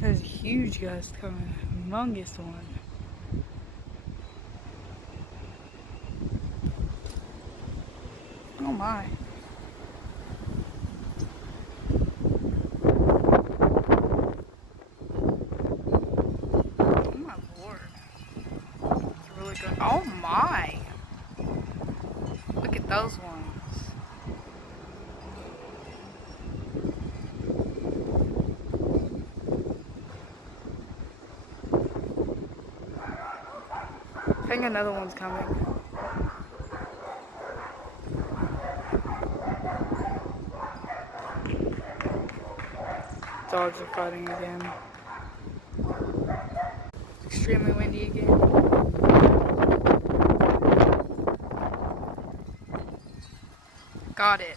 There's a huge gust coming, humongous one. Oh my. Oh my lord. It's really good. Oh my. Look at those ones. I think another one's coming. Dogs are fighting again. It's extremely windy again. Got it.